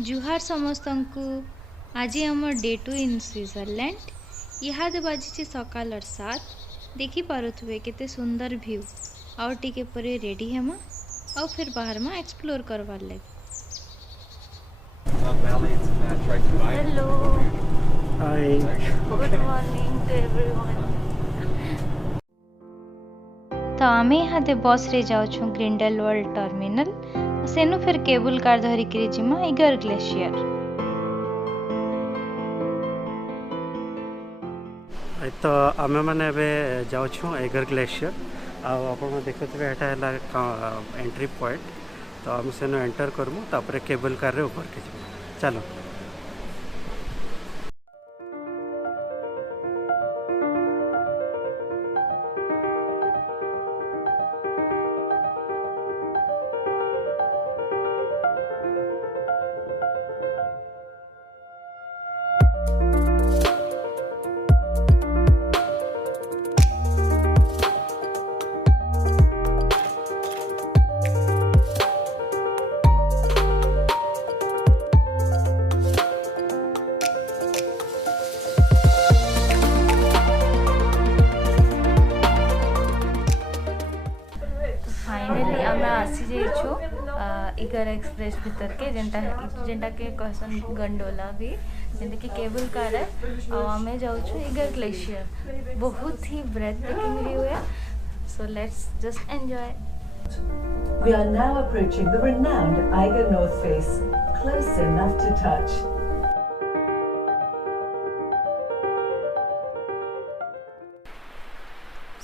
जुहार समस्त को आज आम डे 2 इन स्विट्जरलैंड। इहादे बाजी सकाल 7। देखी पारुथुवे केते सुंदर व्यू। आउ टिके परे रेडी हेमा और फिर बाहर में एक्सप्लोर करवार लगे। Hello, hi, good morning to everyone. तो आमे इहादे बस रे जाउछु ग्रिंडेलवाल्ड टर्मिनल। सेनु फिर केबल कार धरिक जिमा इगर ग्लेशियर। तो आमे माने एबे जाउछु एगर ग्लेशियर। आपण देखुथिबे एटा है एंट्री पॉइंट। तो आम सेनु एंटर करमु तापर केबल कार रे ऊपर के जिमु। चलो। फाइनली आम आसी जाइछु इगर एक्सप्रेस भीतर के जेंटा के कहसन गंडोला भी जेंटा के केबल कार है। और आम जाउछु इगर ग्लेशियर। बहुत ही ब्रेथ टेकिंग व्यू है। So let's just enjoy. We are now approaching the renowned Eiger North Face, close enough to touch.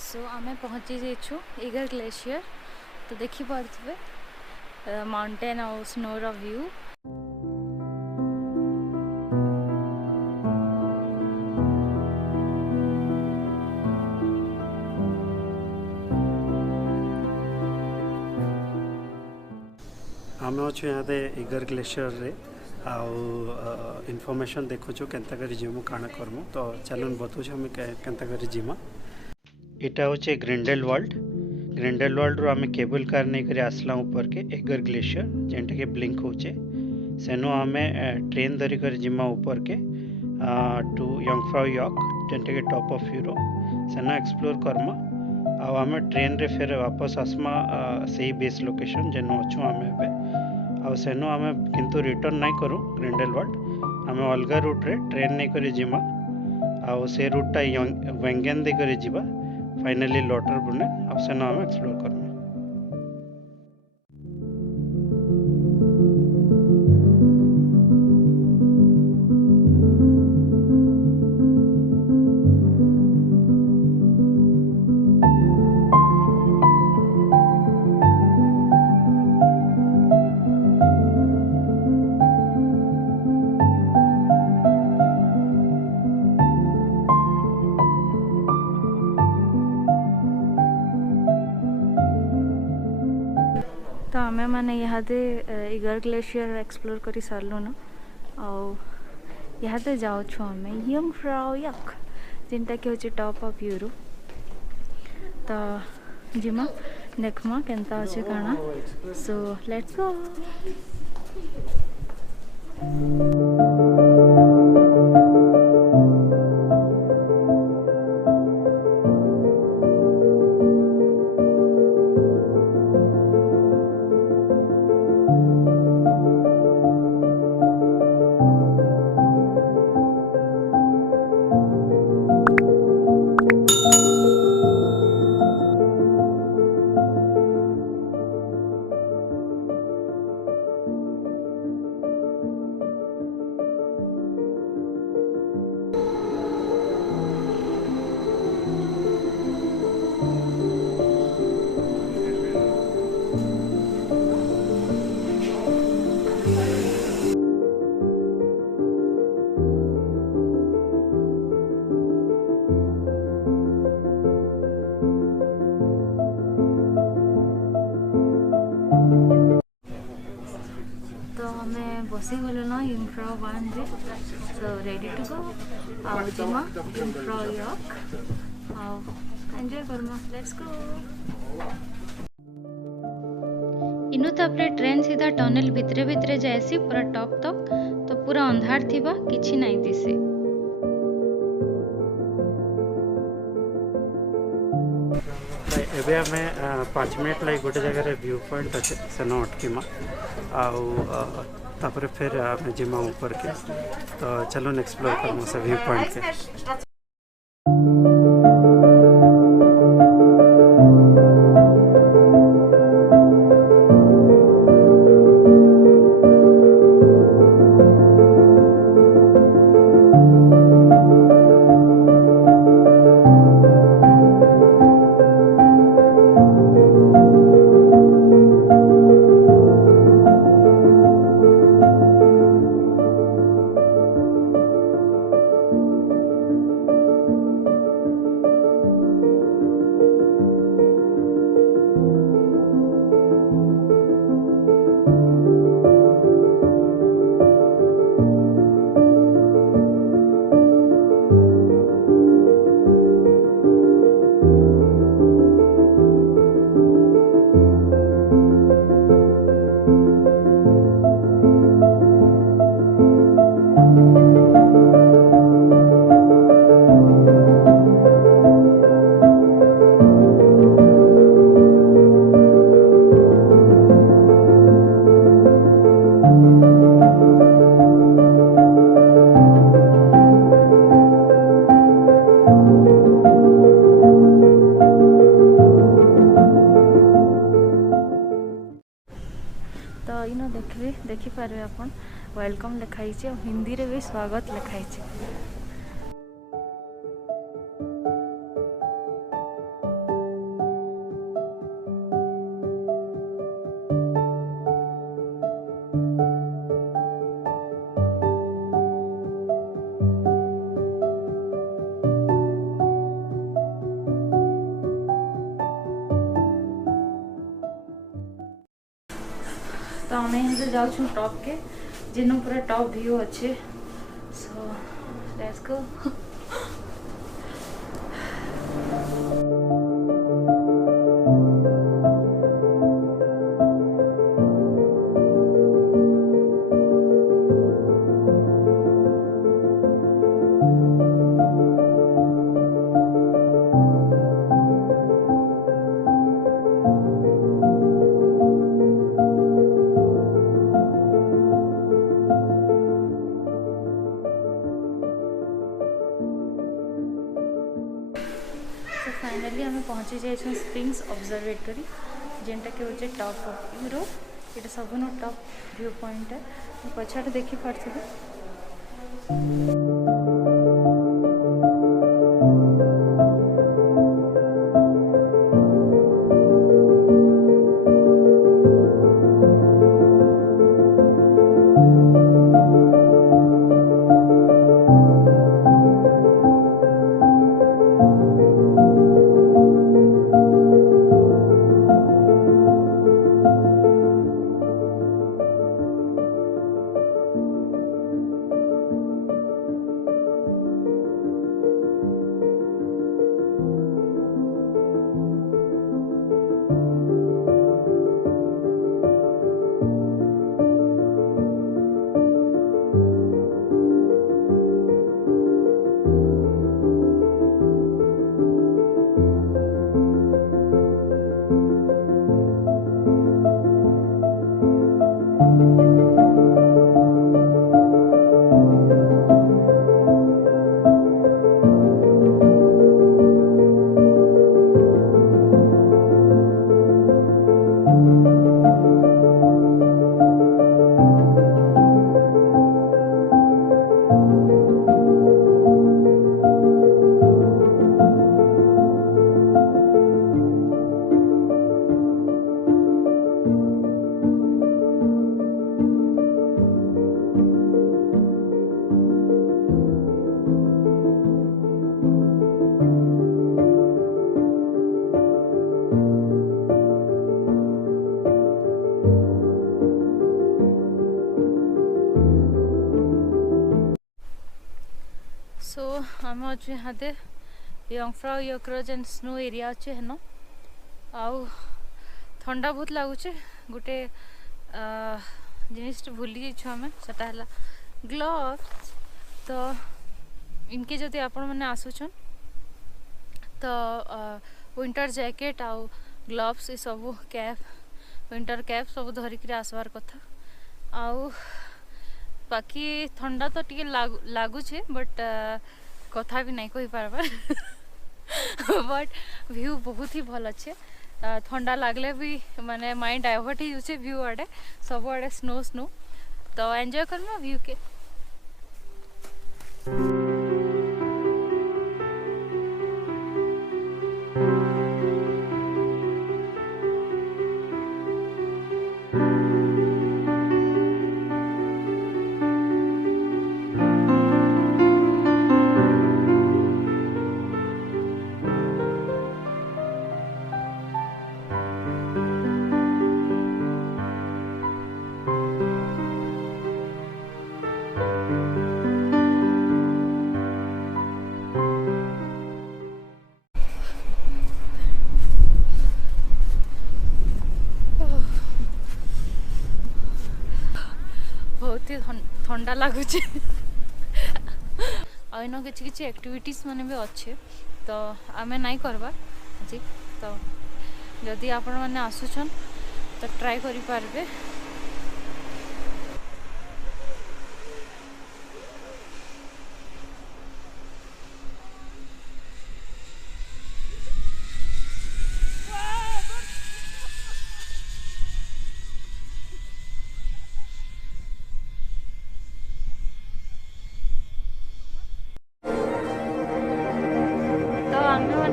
सो आम पहुँची जाइछु इगर ग्लेशियर। तो देखी पारे माउंटेन और स्नोर व्यू। आम अच्छे यहाँ इगर ग्लेशियर रे इनफॉरमेशन देखुछु केनता करी जिमु काना करमु। तो चलन बतुछु हम केनता करी जिमा। इटा होचे ग्रिंडेलवाल्ड रो आमे केबल कार नहीं करी आसला ऊपर के एगर ग्लेशियर जेंटा के ब्लिंक होचे। सेनो आमे ट्रेन धरी कर जिमा ऊपर के टू यंगफ्राउ यॉर्क जेंटा के टॉप ऑफ यूरोप। सेनो एक्सप्लोर करमा आ आमे ट्रेन रे फिर वापस आसमा सही बेस लोकेशन जेनो अछु आमे पे। आ सेनो आमे किंतु रिटर्न नहीं करू ग्रिंडेलवाल्ड। आमे अलगा रूट रे ट्रेन नहीं करी जिमा आ से रूट टा वेंगेन दे करी जिबा फाइनली लॉटर बुने अब से नाम एक्सप्लोर करना। तो आमे माने इहादे इगर ग्लेशियर एक्सप्लोर करी सारलु न। और इहादे जाउछु आमे यंगफ्राउ यॉर्क जेंटा के होचे टॉप ऑफ यूरोप। तो जिमा देखमा केनता होचे काना। So let's go. बसी गल ना यंगफ्राउ वन रे सो रेडी टू गो आउ जिमा यंगफ्राउ यॉर्क आउ एंजॉय करमा लेट्स गो। इनु तापरे ट्रेन सीधा टनल भितरे भितरे जाएसी पूरा टॉप तक तो पूरा अंधार थिबा किछि नाइ दिसे। एबे आमे 5 मिनट लाइक गोटे जगह व्यू पॉइंट अच्छे सेन अटकीमा तापर फिर आमे जिमा ऊपर के तो चलो एक्सप्लोर करम से व्यू पॉइंट के। तो इन देखिपारे अपन वेलकम लिखाई और हिंदी रे भी स्वागत लिखाई। तो हमें यहाँ से जाऊँ टॉप के जिन पूरा टॉप व्यू अच्छे। So let's go. फाइनली आम पहुँची जाइए स्प्रिंग्स ऑब्जर्वेटरी जेनटा कि हूँ टॉप ऑफ यूरोप। ये सब टॉप व्यू पॉइंट है पछाड़ देखी पार्थे। आम अच्छे यहाँ यंगफ्राउ यक्रज एंड स्नो एरिया अच्छे हेन आउ ठंडा बहुत लगुचे गोटे जिनिस भूली जाइछु आमे सेटा हला ग्लोव्स। तो इनके जदि आपण मैंने आसुछन तो विंटर जैकेट आउ ग्लोव्स ये सब कैप विंटर कैप सब धरिक आसबार कथा। आउ बाकी ठंडा तो टी लगुचे बट कथा भी नहीं कही पारबार बट व्यू बहुत ही भल अच्छे। ठंडा लगले भी माने माइंड डाइवर्ट ही जाऊे व्यू आड़े सब आड़े स्नो स्नो। तो एंजॉय करना व्यू के। बहुत ही ठंडा लगुच आईन किसी एक्टिविटीज माने भी अच्छे तो आमे नहीं करवा जी। तो जदि आपण मैंने आसुछन तो ट्राई करि पारबे।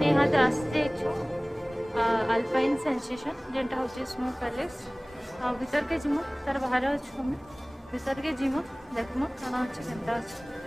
यहाँ अल्पाइन सेंसेशन जेनटा हूँ स्नो पैलेस आ भीतर के जिमु तार बाहर अच्छु हमें भीतर के जिमु देखमु कौन अच्छे केनता अच्छे।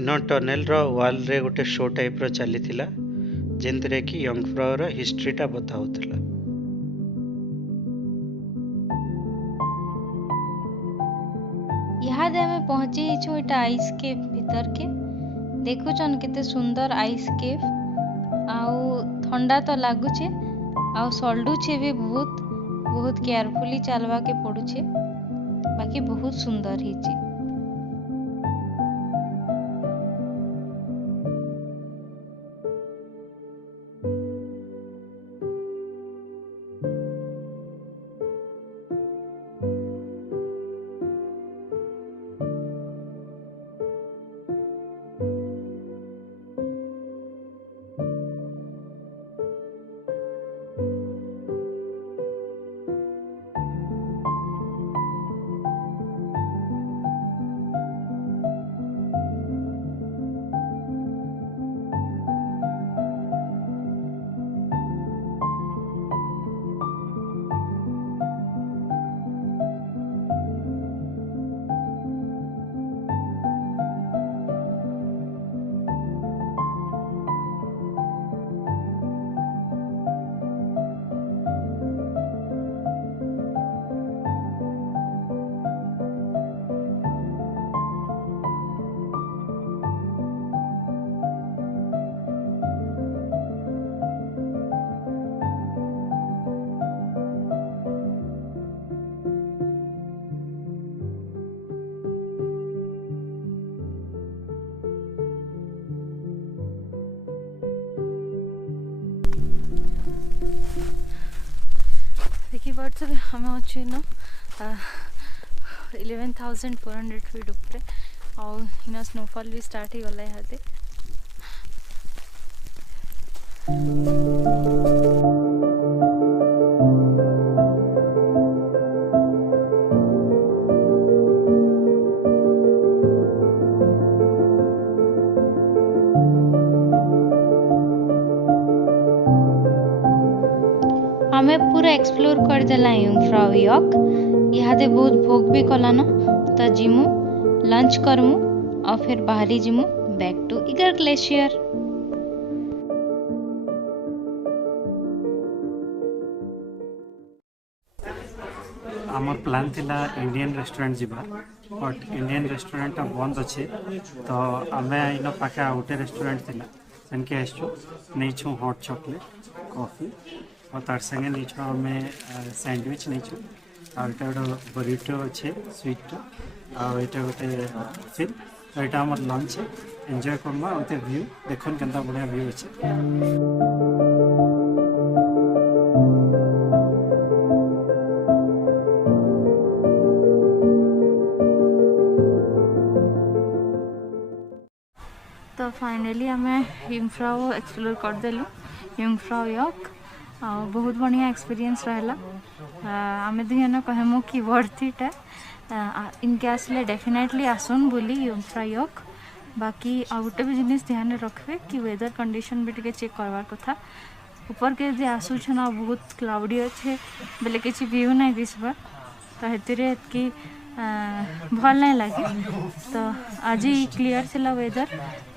इन टनेल रो वाल रे गोटे शो टाइप रो चली थिला जेंतरे कि यंगफ्राउ रो हिस्ट्रीटा बताउतला। यहाँ दे हमें पहुँची छु एटा आइस केव भीतर के देखुछन केते सुंदर आइस केव आउ ठंडा तो लागुचे आउ सल्डुचे भी बहुत केयरफुली चलवा के पड़ुचे बाकी बहुत सुंदर हिची। देखी पार्थे हमें अच्छे न 11,400 फीट ऊपर और इना स्नोफॉल भी स्टार्ट ही गला यहाँ आमे पूरा एक्सप्लोर कर देला युंगफ्राउ यॉक। इहादे बहुत भोग भी कलान, तो जिमु लंच करमु और फिर बाहरी जिमु बैक टू ईगर ग्लेशियर। आमर प्लान थिला इंडियन रेस्टोरेंट जीवा, बट इंडियन रेस्टोरेंट बंद अच्छे, तो आम इन पाखे आउटे रेस्टोरेंट थिला सेनके आसचु नहीं हॉट चॉकलेट कॉफी और तार संगे नहीं आम सैंडविच नहीं आटा गोटे बरीटो अच्छे स्वीट आटा गोटे फिर तो यहाँ आम लंच एंजॉय करमा और व्यू देखन के बढ़िया व्यू अच्छे। तो फाइनली आम युंगफ्राउ एक्सप्लोर करदेलु युंगफ्राउ यॉक आ बहुत बढ़िया एक्सपीरियंस रहला। आम दुजन कहमु कि वर्थ इट इनके आसले डेफिनेटली आसुन बोली युंगफ्राउ यॉक। बाकी आ गोटे भी जिनिस ध्यान रखबे कि वेदर कंडीशन भी टिके चेक करवार कथा। ऊपर के जे आसुछन आ बहुत क्लाउडी अच्छे बेले किसी व्यू नहीं दिसबार, तो हेतिरे कि भल नहीं लगे। तो आज क्लियर थिला वेदर,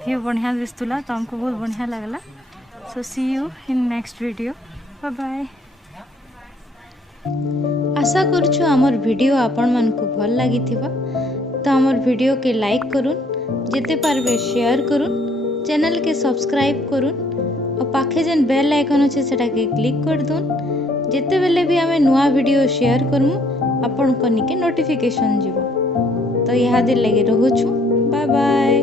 व्यू बढ़िया दिसुला, तो हमको बहुत बढ़िया लगला। So see you in next video, bye bye. आशा करूछु आमर वीडियो आपण मन को भल लगी थिबा, तो आमर वीडियो के लाइक करूँ, जिते पारबे शेयर करूँ, चैनल के सब्सक्राइब करूँ और पाखे जेन बेल आइकन अच्छे सेटा के क्लिक कर दून। जिते बेले भी आमे नुआ वीडियो शेयर करमु आपण कनिके नोटिफिकेशन जीवो। तो यहाँ दे लगे रहुछु, बाय बाय।